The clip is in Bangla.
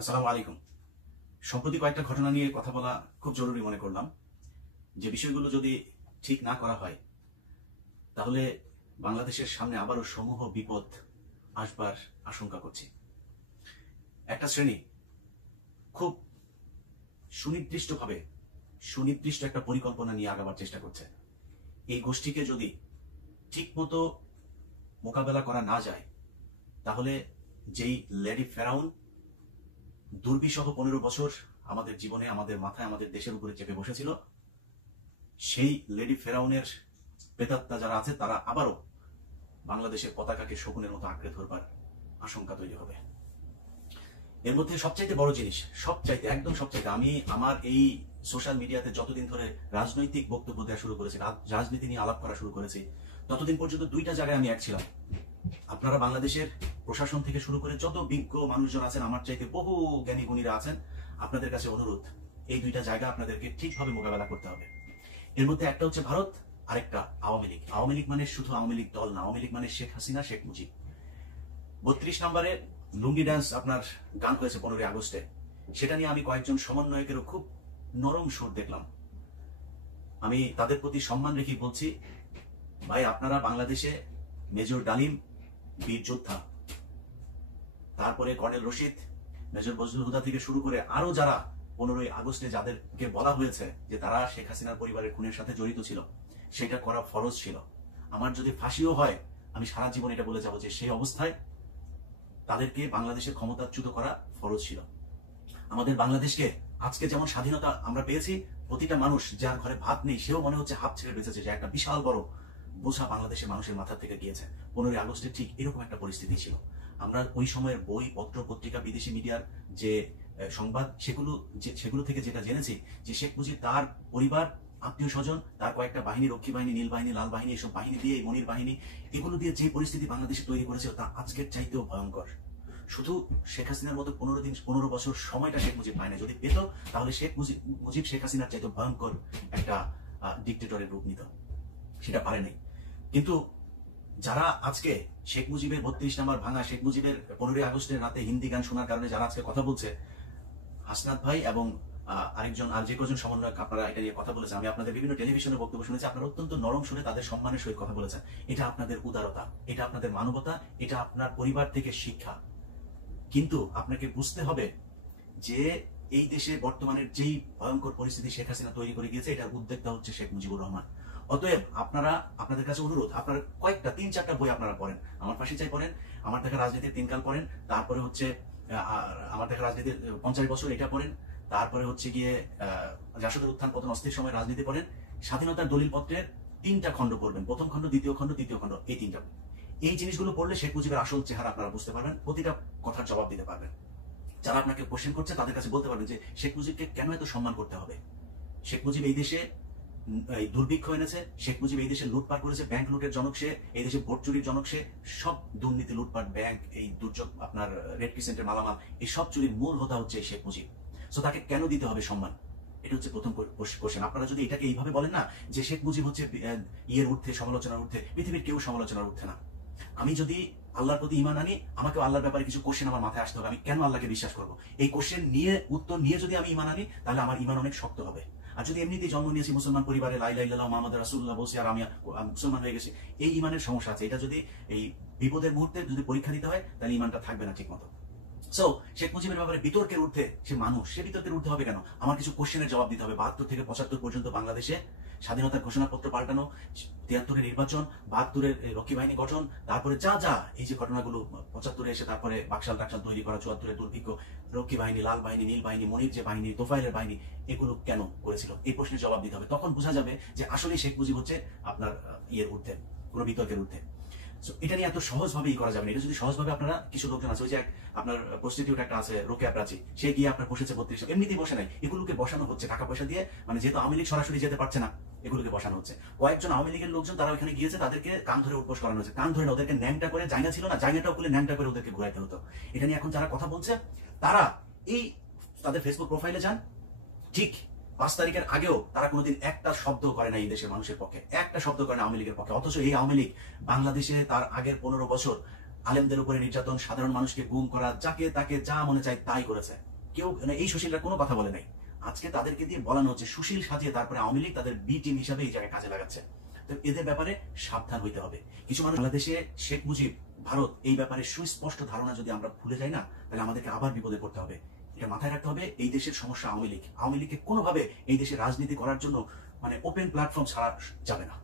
আসসালামু আলাইকুম। সম্প্রতি কয়েকটা ঘটনা নিয়ে কথা বলা খুব জরুরি মনে করলাম। যে বিষয়গুলো যদি ঠিক না করা হয় তাহলে বাংলাদেশের সামনে আবারও সমূহ বিপদ আসবার আশঙ্কা করছি। একটা শ্রেণী খুব সুনির্দিষ্ট একটা পরিকল্পনা নিয়ে আগাবার চেষ্টা করছে। এই গোষ্ঠীকে যদি ঠিকমতো মোকাবেলা করা না যায় তাহলে যেই লেডি ফেরাউন দুর্বিসহ 15 বছর আমাদের জীবনে, আমাদের মাথায়, আমাদের দেশের উপরে চেপে বসেছিল, সেই লেডি ফেরাউনের প্রেতাত্মা যারা আছে তারা আবারও বাংলাদেশের পতাকাকে শকুনের মতো আঁকড়ে ধরবার আশঙ্কা তৈরি হবে। এর মধ্যে সবচাইতে বড় জিনিস, একদম সবচাইতে, আমি আমার এই সোশ্যাল মিডিয়াতে যতদিন ধরে রাজনৈতিক বক্তব্য দেওয়া শুরু করেছি, রাজনীতি নিয়ে আলাপ করা শুরু করেছি, ততদিন পর্যন্ত দুইটা জায়গায় আমি এক ছিলাম। আপনারা বাংলাদেশের প্রশাসন থেকে শুরু করে যত বিজ্ঞ মানুষজন আছেন, আমার চাইতে বহু জ্ঞানী গুণীরা আছেন, আপনাদের কাছে অনুরোধ, এই দুইটা জায়গা আপনাদেরকে ঠিকভাবে মোকাবেলা করতে হবে। এর মধ্যে একটা হচ্ছে ভারত, আরেকটা আওয়ামী লীগ। আওয়ামী লীগ মানে শুধু আওয়ামী লীগ দল না, আওয়ামী লীগ মানে শেখ হাসিনা, শেখ মুজিব। 32 নম্বরে লুঙ্গি ডান্স আপনার গান হয়েছে 15 আগস্টে, সেটা নিয়ে আমি কয়েকজন সমন্বয়কেরও খুব নরম সুর দেখলাম। আমি তাদের প্রতি সম্মান রেখে বলছি, ভাই আপনারা বাংলাদেশে মেজর ডালিম বীর যোদ্ধা, তারপরে কর্নেল রশিদ, মেজর বজলুল হুদা থেকে শুরু করে আরো যারা 15 আগস্টে যাদেরকে বলা হয়েছে যে তারা শেখ হাসিনার পরিবারের খুনের সাথে জড়িত ছিল, সেটা করা ফরজ ছিল। আমার যদি ফাঁসিও হয়, আমি সারা জীবন এটা বলে যাব যে সেই অবস্থায় তাদেরকে বাংলাদেশের ক্ষমতাচ্যুত করা ফরজ ছিল। আমাদের বাংলাদেশকে আজকে যেমন স্বাধীনতা আমরা পেয়েছি, প্রতিটা মানুষ যার ঘরে ভাত নেই সেও মনে হচ্ছে হাত ছেড়ে বেঁচেছে, যে একটা বিশাল বড় বোঝা বাংলাদেশের মানুষের মাথা থেকে গিয়েছে। 15 আগস্টে ঠিক এরকম একটা পরিস্থিতি ছিল। আমরা ওই সময়ের বই, পত্র, পত্রিকা, বিদেশি মিডিয়ার যে সংবাদ, সেগুলো থেকে যেটা জেনেছি যে শেখ মুজিব, তার পরিবার, আত্মীয় স্বজন, তার কয়েকটা বাহিনী, রক্ষী বাহিনী, নীল বাহিনী, লাল বাহিনী, এসব বাহিনী দিয়ে, মনির বাহিনী, এগুলো দিয়ে যে পরিস্থিতি বাংলাদেশে তৈরি করেছে তা আজকের চাইতেও ভয়ঙ্কর। শুধু শেখ হাসিনার মতো 15 বছর সময়টা শেখ মুজিব পায় না, যদি পেত তাহলে শেখ মুজিব শেখ হাসিনার চাইতে ভয়ঙ্কর একটা ডিক্টেটরের রূপ নিত, সেটা পারে নাই। কিন্তু যারা আজকে শেখ মুজিবের 32 নম্বর ভাঙা, শেখ মুজিবের 15 আগস্টের রাতে হিন্দি গান শোনার কারণে যারা আজকে কথা বলছে, হাসনাত ভাই এবং আরেকজন আর যে কজন সমন্বয়ক আপনারা এটা নিয়ে কথা বলেছেন, আমি আপনাদের বিভিন্ন টেলিভিশনে বক্তব্য শুনেছি, আপনারা অত্যন্ত নরম শুনে তাদের সম্মানের সহিত কথা বলেছেন। এটা আপনাদের উদারতা, এটা আপনাদের মানবতা, এটা আপনার পরিবার থেকে শিক্ষা। কিন্তু আপনাকে বুঝতে হবে যে এই দেশে বর্তমানের যেই ভয়ঙ্কর পরিস্থিতি শেখ হাসিনা তৈরি করে গিয়েছে, এটার উদ্যোক্তা হচ্ছে শেখ মুজিবুর রহমান। অতএব আপনাদের কাছে অনুরোধ, আপনারা কয়েকটা 3-4টা বই আপনারা পড়েন। আমার ফাঁসি চাই পড়েন, আমার দেখা রাজনীতির 3 কাল পড়েন, তারপরে হচ্ছে আমার দেখা রাজনীতির 50 বছর এটা পড়েন, তারপরে হচ্ছে গিয়ে জাসদের উত্থান পতন, অস্থির সময় রাজনীতি পড়েন। স্বাধীনতার দলিল পত্রের 3টা খণ্ড পড়বেন, প্রথম খণ্ড, দ্বিতীয় খণ্ড, তৃতীয় খণ্ড, এই 3টা। এই জিনিসগুলো পড়লে শেখ মুজিবের আসল চেহারা আপনারা বুঝতে পারবেন, প্রতিটা কথার জবাব দিতে পারবেন। যারা আপনাকে কোশ্চেন করছে তাদের কাছে বলতে পারবেন যে শেখ মুজিবকে কেন এত সম্মান করতে হবে। শেখ মুজিব এই দেশে দুর্ভিক্ষ এনেছে, শেখ মুজিব এই দেশে লুটপাট করেছে, ব্যাংক লুটের জনক সে, এই দেশে ভোট চুরির জনক সে, সব দুর্নীতি, লুটপাট, ব্যাংক, এই দুর্যোগ, আপনার রেড ক্রিসেন্টের মালামাল, এই সব চুরির মূল হোতা হচ্ছে শেখ মুজিব। সো তাকে কেন দিতে হবে সম্মান, এটা হচ্ছে প্রথম কোশ্চেন। আপনারা যদি এটাকে এইভাবে বলেন না যে শেখ মুজিব হচ্ছে ঊর্ধ্বে, সমালোচনার ঊর্ধ্বে, পৃথিবীর কেউ সমালোচনার ঊর্ধ্বে না। আমি যদি আল্লাহর প্রতি ঈমান আনি, আমাকে আল্লাহর ব্যাপারে কিছু কোশ্চেন আমার মাথায় আসতে হবে, আমি কেন আল্লাহকে বিশ্বাস করবো। এই কোশ্চেন নিয়ে, উত্তর নিয়ে যদি আমি ঈমান আনি, তাহলে আমার ঈমান অনেক শক্ত হবে। আর যদি এমনিতেই জন্ম নিয়েছি মুসলমান পরিবারে, লা ইলাহা ইল্লাল্লাহ মুহাম্মাদুর রাসূলুল্লাহ বলছি আর আমি মুসলমান হয়ে গেছি, এই ঈমানের সমস্যা আছে। এটা যদি এই বিপদের মুহূর্তে যদি পরীক্ষা দিতে হয়, তাহলে ঈমানটা থাকবে না ঠিক মতো। সো শেখ মুজিবের ব্যাপারে বিতর্কের ঊর্ধ্বে সে মানুষ, সে বিতর্কের ঊর্ধ্বে হবে কেন? আমার কিছু কোশ্চেনের জবাব দিতে হবে। 72 থেকে 75 পর্যন্ত বাংলাদেশে স্বাধীনতার ঘোষণাপত্র পাল্টানো, 73-এর নির্বাচন, 72-এর রক্ষী বাহিনী গঠন, তারপরে যা এই যে ঘটনাগুলো, 75-এ এসে তারপরে বাকশাল টাকশাল তৈরি করা, 74-এর দুর্ভিক্ষ, রক্ষী বাহিনী, লাল বাহিনী, নীল বাহিনী, মনির যে বাহিনী, তোফায়েলের বাহিনী, এগুলো কেন করেছিল? এই প্রশ্নের জবাব দিতে হবে। তখন বোঝা যাবে যে আসলে শেখ মুজিব হচ্ছে আপনার ঊর্ধ্বে, কোনো বিতর্কের ঊর্ধ্বে। এটা নিয়ে এত সহজভাবে করা যাবে না। এটা যদি সহজভাবে, আপনারা কিছু লোকজন আছে, ওই যে আপনার প্রস্টিটিউট একটা আছে রোকেয়া প্রাচী, সে গিয়ে আপনার বসেছে 32, এমনিতেই বসে নাই, এগুলোকে বসানো হচ্ছে টাকা পয়সা দিয়ে, মানে যেহেতু আওয়ামী লীগ সরাসরি যেতে পারছে না, এগুলোকে বসানো হচ্ছে। কয়েকজন আওয়ামী লীগের লোকজন তারা ওখানে গিয়েছে, তাদেরকে কান ধরে উঠবোস করানো হচ্ছে। কান ধরে না, ওদেরকে ন্যাংটা করে, জায়গা ছিল না, জায়গাটাও খুলে ন্যাংটা করে ওদেরকে ঘুরাইতে হতো। এটা নিয়ে এখন যারা কথা বলছে, তারা এই তাদের ফেসবুক প্রোফাইলে যান, ঠিক 5 তারিখের আগেও তারা কোনোদিন একটা শব্দ করে না এই দেশের মানুষের পক্ষে, একটা শব্দ করে না আওয়ামী লীগের পক্ষে। অথচ এই আওয়ামী লীগ বাংলাদেশে তার আগের 15 বছর আলেমদের উপরে নির্যাতন, সাধারণ মানুষকে গুম করা, যাকে তাকে যা মনে চায় তাই করেছে। কেউ এই সুশীলরা কোনো কথা বলে নাই। আজকে তাদেরকে দিয়ে বলানো হচ্ছে সুশীল সাজিয়ে তারপরে আওয়ামী লীগ তাদের বি টিম হিসাবে এই জায়গায় কাজে লাগাচ্ছে। তো এদের ব্যাপারে সাবধান হইতে হবে। কিছু মানুষ বাংলাদেশে শেখ মুজিব, ভারত এই ব্যাপারে সুস্পষ্ট ধারণা যদি আমরা ভুলে যাই না, তাহলে আমাদেরকে আবার বিপদে পড়তে হবে। এটা মাথায় রাখতে হবে। এই দেশের সমস্যা আওয়ামী লীগ। আওয়ামী লীগকে কোনোভাবে এই দেশে রাজনীতি করার জন্য ওপেন প্ল্যাটফর্ম ছাড়া যাবে না।